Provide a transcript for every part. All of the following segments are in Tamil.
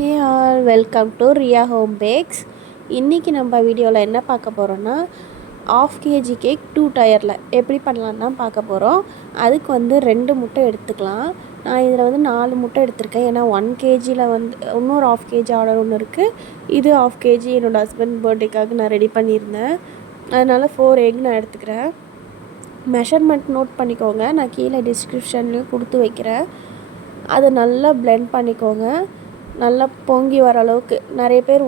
Hey all, welcome to Ria Home Bakes. இன்றைக்கி நம்ம வீடியோவில் என்ன பார்க்க போகிறோன்னா ½ kg கேக் 2 டயரில் எப்படி பண்ணலான்னு தான் பார்க்க போகிறோம். அதுக்கு வந்து 2 முட்டை எடுத்துக்கலாம். நான் இதில் வந்து 4 முட்டை எடுத்திருக்கேன். ஏன்னா 1 kgயில் வந்து இன்னொரு ½ kg ஆர்டர் ஒன்று இருக்குது. இது ½ kg என்னோடய ஹஸ்பண்ட் பர்த்டேக்காக நான் ரெடி பண்ணியிருந்தேன். அதனால் 4 எக் நான் எடுத்துக்கிறேன். மெஷர்மெண்ட் நோட் பண்ணிக்கோங்க, நான் கீழே டிஸ்கிரிப்ஷன்லேயும் கொடுத்து வைக்கிறேன். அதை நல்லா பிளெண்ட் பண்ணிக்கோங்க. நல்லா பொங்கி வர அளவுக்கு. நிறைய பேர்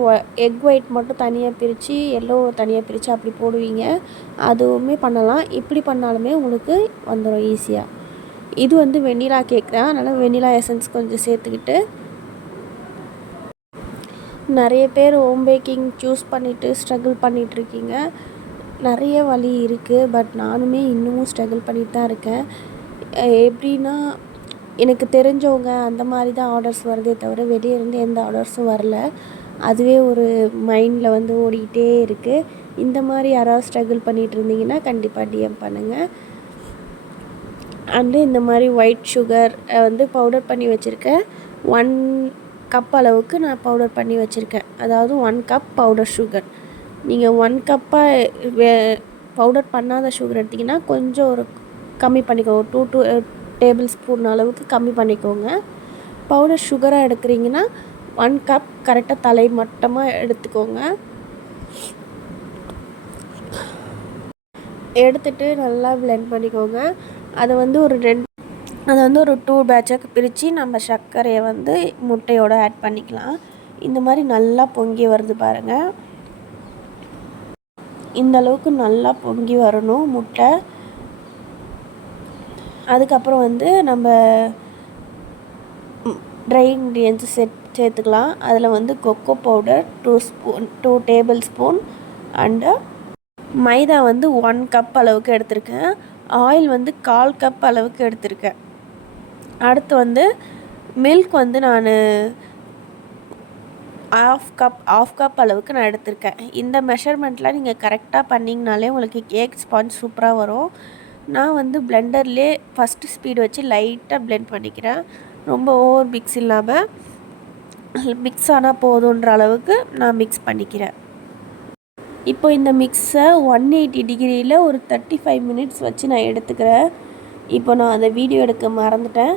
எக் ஒயிட் மட்டும் தனியாக பிரித்து எல்லோ தனியாக பிரித்து அப்படி போடுவீங்க. அதுவுமே பண்ணலாம். இப்படி பண்ணாலுமே உங்களுக்கு வந்துடும் ஈஸியாக. இது வந்து வெண்ணிலா கேக் தான், அதனால் வெண்ணிலா எசன்ஸ் கொஞ்சம் சேர்த்துக்கிட்டு, நிறைய பேர் ஹோம் பேக்கிங் சூஸ் பண்ணிவிட்டு ஸ்ட்ரகிள் பண்ணிகிட்ருக்கீங்க. நிறைய வழி இருக்குது, பட் நானுமே இன்னமும் ஸ்ட்ரகிள் பண்ணிட்டு தான் இருக்கேன். எப்படின்னா எனக்கு தெரிஞ்சவங்க அந்த மாதிரி தான் ஆர்டர்ஸ் வருதே தவிர வெளியே இருந்து எந்த ஆர்டர்ஸும் வரல. அதுவே ஒரு மைண்டில் வந்து ஓடிக்கிட்டே இருக்குது. இந்த மாதிரி யாராவது ஸ்ட்ரகிள் பண்ணிகிட்டு இருந்தீங்கன்னா கண்டிப்பாக டிஎம் பண்ணுங்கள். அண்டு இந்த மாதிரி ஒயிட் சுகர் வந்து பவுடர் பண்ணி வச்சுருக்கேன். 1 கப் அளவுக்கு நான் பவுடர் பண்ணி வச்சுருக்கேன். அதாவது 1 கப் பவுடர் சுகர். நீங்கள் 1 கப்பாக பவுடர் பண்ணாத சுகர் எடுத்திங்கன்னா கொஞ்சம் ஒரு கம்மி பண்ணிக்கோங்க. 2 டேபிள் ஸ்பூன் அளவுக்கு கம்மி பண்ணிக்கோங்க. பவுடர் சுகராக எடுக்கிறீங்கன்னா 1 கப் கரெக்டாக தலை மட்டமாக எடுத்துக்கோங்க. எடுத்துகிட்டு நல்லா பிளெண்ட் பண்ணிக்கோங்க. அதை வந்து ஒரு 2 பேட்சாக பிரித்து நம்ம சர்க்கரையை வந்து முட்டையோடு ஆட் பண்ணிக்கலாம். இந்த மாதிரி நல்லா பொங்கி வருது பாருங்கள். இந்த அளவுக்கு நல்லா பொங்கி வரணும் முட்டை. அதுக்கப்புறம் வந்து நம்ம ட்ரை இன்க்ரீடியன்ட்ஸு சேர்த்துக்கலாம். அதில் வந்து cocoa powder 2 tablespoon and maida வந்து 1 கப் அளவுக்கு எடுத்திருக்கேன். ஆயில் வந்து 1/4 கப் அளவுக்கு எடுத்திருக்கேன். அடுத்து வந்து மில்க் வந்து நான் ½ கப் அளவுக்கு நான் எடுத்திருக்கேன். இந்த மெஷர்மெண்ட்லாம் நீங்கள் கரெக்டாக பண்ணிங்கனாலே உங்களுக்கு கேக் ஸ்பாஞ்ச் சூப்பராக வரும். நான் வந்து பிளெண்டர்லேயே ஃபஸ்ட்டு ஸ்பீடு வச்சு லைட்டாக பிளெண்ட் பண்ணிக்கிறேன். ரொம்ப ஓவர் மிக்ஸ் இல்லாமல் மிக்ஸ் ஆனால் போதுன்ற அளவுக்கு நான் மிக்ஸ் பண்ணிக்கிறேன். இப்போ இந்த மிக்ஸை 180 டிகிரியில் ஒரு 35 மினிட்ஸ் வச்சு நான் எடுத்துக்கிறேன். இப்போ நான் அந்த வீடியோ எடுக்க மறந்துட்டேன்.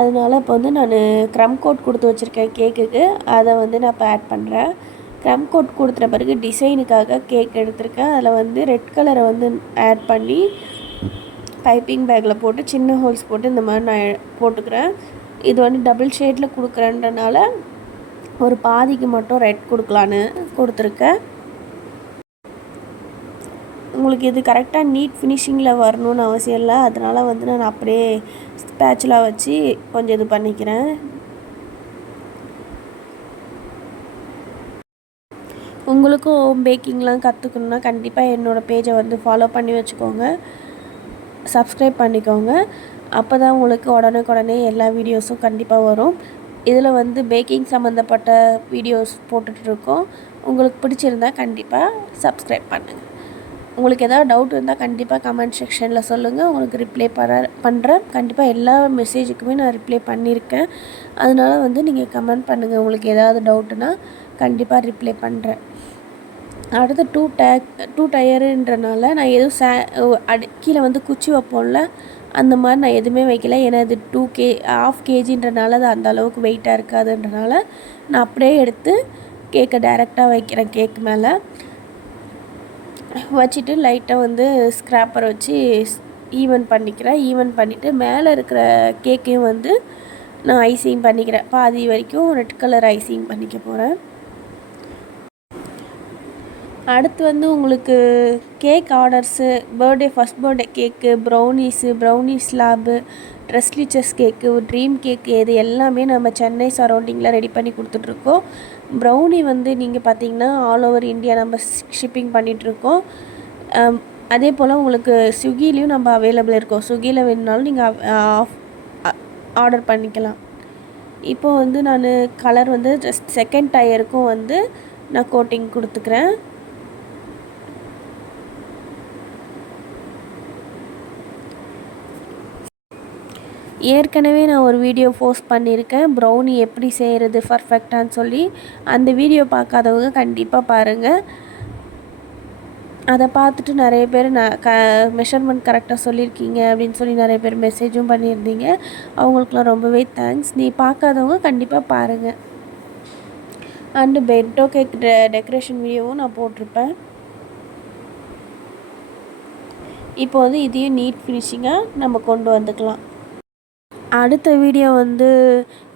அதனால் இப்போ வந்து நான் க்ரம் கோட் கொடுத்து வச்சுருக்கேன் கேக்குக்கு. அதை வந்து நான் இப்போ ஆட் பண்ணுறேன். க்ரம் கோட் கொடுத்துட்ட பிறகு டிசைனுக்காக கேக் எடுத்திருக்கேன். அதில் வந்து ரெட் கலரை வந்து ஆட் பண்ணி பைப்பிங் பேக்கில் போட்டு சின்ன ஹோல்ஸ் போட்டு இந்த மாதிரி நான் போட்டுக்கிறேன். இது வந்து டபுள் ஷேடில் கொடுக்குறேன்றனால ஒரு பாதிக்கு மட்டும் ரெட் கொடுக்கலான்னு கொடுத்துருக்கேன். உங்களுக்கு இது கரெக்டாக நீட் ஃபினிஷிங்கில் வரணும்னு அவசியம் இல்லை. அதனால் வந்து நான் அப்படியே ஸ்பேச்சுலா வச்சு கொஞ்சம் இது பண்ணிக்கிறேன். உங்களுக்கும் ஹோம் பேக்கிங்லாம் கற்றுக்கணுன்னா கண்டிப்பாக என்னோடய பேஜை வந்து ஃபாலோ பண்ணி வச்சுக்கோங்க, சப்ஸ்கிரைப் பண்ணிக்கோங்க. அப்போ தான் உங்களுக்கு உடனே எல்லா வீடியோஸும் கண்டிப்பாக வரும். இதில் வந்து பேக்கிங் சம்மந்தப்பட்ட வீடியோஸ் போட்டுட்ருக்கோம். உங்களுக்கு பிடிச்சிருந்தால் கண்டிப்பாக சப்ஸ்கிரைப் பண்ணுங்கள். உங்களுக்கு எதாவது டவுட் இருந்தால் கண்டிப்பாக கமெண்ட் செக்ஷனில் சொல்லுங்கள். உங்களுக்கு ரிப்ளை பண்ணுறேன். கண்டிப்பாக எல்லா மெசேஜுக்குமே நான் ரிப்ளை பண்ணியிருக்கேன். அதனால் வந்து நீங்கள் கமெண்ட் பண்ணுங்கள். உங்களுக்கு ஏதாவது டவுட்டுன்னா கண்டிப்பாக ரிப்ளை பண்ணுறேன். அடுத்து 2 டயருன்றனால நான் எதுவும் கீழே வந்து குச்சி வைப்போம்ல, அந்த மாதிரி நான் எதுவுமே வைக்கல. ஏன்னா இது ½ kgன்றனால அது அந்த அளவுக்கு வெயிட்டாக இருக்காதுன்றனால நான் அப்படியே எடுத்து கேக்கை டைரெக்டாக வைக்கிறேன். கேக் மேலே வச்சுட்டு லைட்டாக வந்து ஸ்க்ராப்பர் வச்சு ஈவன் பண்ணிக்கிறேன். ஈவன் பண்ணிவிட்டு மேலே இருக்கிற கேக்கையும் வந்து நான் ஐசிங் பண்ணிக்கிறேன். பாதி வரைக்கும் ரெட் கலர் ஐசிங் பண்ணிக்க போகிறேன். அடுத்து வந்து உங்களுக்கு cake orders, first birthday cake, brownie slab, tres leches cake, dream cake, இது எல்லாமே நம்ம சென்னை சரௌண்டிங்கில் ரெடி பண்ணி கொடுத்துட்ருக்கோம். ப்ரௌனி வந்து நீங்கள் பார்த்தீங்கன்னா ஆல் ஓவர் இந்தியா நம்ம ஷிப்பிங் பண்ணிகிட்ருக்கோம். அதே போல் உங்களுக்கு ஸ்விக்கிலையும் நம்ம அவைலபிள் இருக்கோம். ஸ்விக்கியில் வேணுனாலும் நீங்கள் ஆர்டர் பண்ணிக்கலாம். இப்போது வந்து நான் கலர் வந்து செகண்ட் டயருக்கும் வந்து நான் கோட்டிங் கொடுத்துக்கிறேன். ஏற்கனவே நான் ஒரு வீடியோ போஸ்ட் பண்ணியிருக்கேன், ப்ரௌனி எப்படி செய்கிறது பர்ஃபெக்டான்னு சொல்லி. அந்த வீடியோ பார்க்காதவங்க கண்டிப்பாக பாருங்கள். அதை பார்த்துட்டு நிறைய பேர் மெஷர்மெண்ட் கரெக்டாக சொல்லியிருக்கீங்க அப்படின்னு சொல்லி நிறைய பேர் மெசேஜும் பண்ணியிருந்தீங்க. அவங்களுக்குலாம் ரொம்பவே தேங்க்ஸ். நீ பார்க்காதவங்க கண்டிப்பாக பாருங்கள். அண்டு பென்டோ கேக் டெக்கரேஷன் வீடியோவும் நான் போட்டிருப்பேன். இப்போ வந்து இதையும் நீட் ஃபினிஷிங்காக நம்ம கொண்டு வந்துக்கலாம். அடுத்த வீடியோ வந்து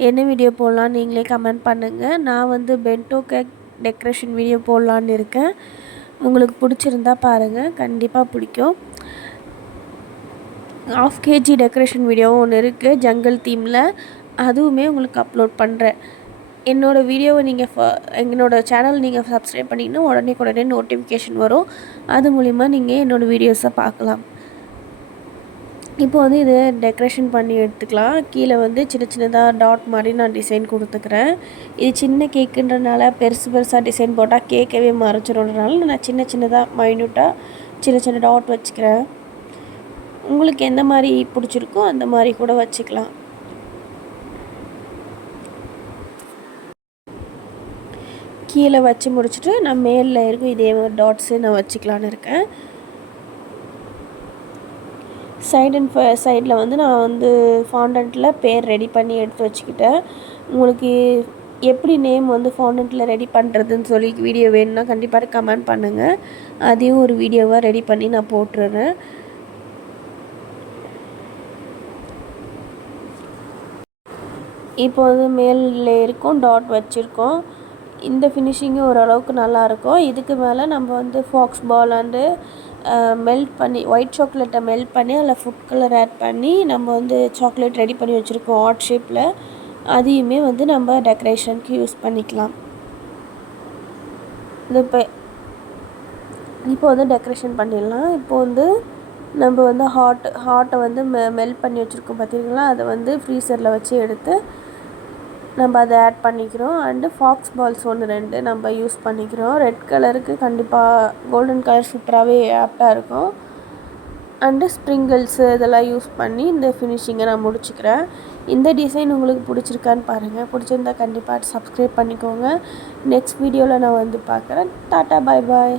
என்ன வீடியோ போடலான்னு நீங்களே கமெண்ட் பண்ணுங்கள். நான் வந்து பென்டோ கேக் டெக்கரேஷன் வீடியோ போடலான்னு இருக்கேன். உங்களுக்கு பிடிச்சிருந்தா பாருங்கள், கண்டிப்பாக பிடிக்கும். 1/2 kg டெக்கரேஷன் வீடியோவும் ஒன்று இருக்குது ஜங்கிள் தீமில், அதுவுமே உங்களுக்கு அப்லோட் பண்ணுறேன். என்னோடய வீடியோவை நீங்கள் என்னோடய சேனல் நீங்கள் சப்ஸ்கிரைப் பண்ணிங்கன்னா உடனே நோட்டிஃபிகேஷன் வரும். அது மூலிமா நீங்கள் என்னோடய வீடியோஸை பார்க்கலாம். இப்போ வந்து இதை டெக்கரேஷன் பண்ணி எடுத்துக்கலாம். கீழே வந்து சின்னதாக டாட் மாதிரி நான் டிசைன் கொடுத்துக்கிறேன். இது சின்ன கேக்குன்றனால பெருசாக டிசைன் போட்டால் கேக்கவே மறைச்சிடும்ன்றனால நான் சின்னதாக மைன்யூட்டாக சின்ன டாட் வச்சுக்கிறேன். உங்களுக்கு எந்த மாதிரி பிடிச்சிருக்கோ அந்த மாதிரி கூட வச்சுக்கலாம். கீழே வச்சு முடிச்சுட்டு நான் மேலில் இருக்கும் இதே மாதிரி டாட்ஸு நான் வச்சுக்கலான்னு இருக்கேன். சைடில் வந்து நான் வந்து ஃபாண்டன்ட்டில் பேர் ரெடி பண்ணி எடுத்து வச்சுக்கிட்டேன். உங்களுக்கு எப்படி நேம் வந்து ஃபாண்டன்ட்டில் ரெடி பண்ணுறதுன்னு சொல்லி வீடியோ வேணும்னா கண்டிப்பாக கமெண்ட் பண்ணுங்கள். அதையும் ஒரு வீடியோவாக ரெடி பண்ணி நான் போட்டுறேன். இப்போ வந்து மேல் லேயருக்கும் டாட் வச்சுருக்கோம். இந்த ஃபினிஷிங்கும் ஓரளவுக்கு நல்லாயிருக்கும். இதுக்கு மேலே நம்ம வந்து ஃபாக்ஸ் பால் அண்டு மெல்ட் பண்ணி ஒயிட் சாக்லேட்டை மெல்ட் பண்ணி அதில் ஃபுட் கலர் ஆட் பண்ணி நம்ம வந்து சாக்லேட் ரெடி பண்ணி வச்சுருக்கோம் ஹார்ட் ஷேப்பில். அதையுமே வந்து நம்ம டெக்கரேஷனுக்கு யூஸ் பண்ணிக்கலாம். இப்போ வந்து டெக்கரேஷன் பண்ணிடலாம். இப்போ வந்து நம்ம வந்து ஹார்ட்டை வந்து மெல்ட் பண்ணி வச்சுருக்கோம் பார்த்தீங்களா, அதை வந்து ஃப்ரீசரில் வச்சு எடுத்து நம்ம அதை ஆட் பண்ணிக்கிறோம். அண்டு ஃபாக்ஸ் பால்ஸ் 1-2 நம்ம யூஸ் பண்ணிக்கிறோம். ரெட் கலருக்கு கண்டிப்பாக கோல்டன் கலர் சூப்பராகவே ஆப்டாக இருக்கும். அண்டு ஸ்ப்ரிங்கிள்ஸு இதெல்லாம் யூஸ் பண்ணி இந்த ஃபினிஷிங்கை நான் முடிச்சுக்கிறேன். இந்த டிசைன் உங்களுக்கு பிடிச்சிருக்கான்னு பாருங்கள். பிடிச்சிருந்தா கண்டிப்பாக சப்ஸ்கிரைப் பண்ணிக்கோங்க. நெக்ஸ்ட் வீடியோவில் நான் வந்து பார்க்குறேன். டாட்டா, பாய் பாய்.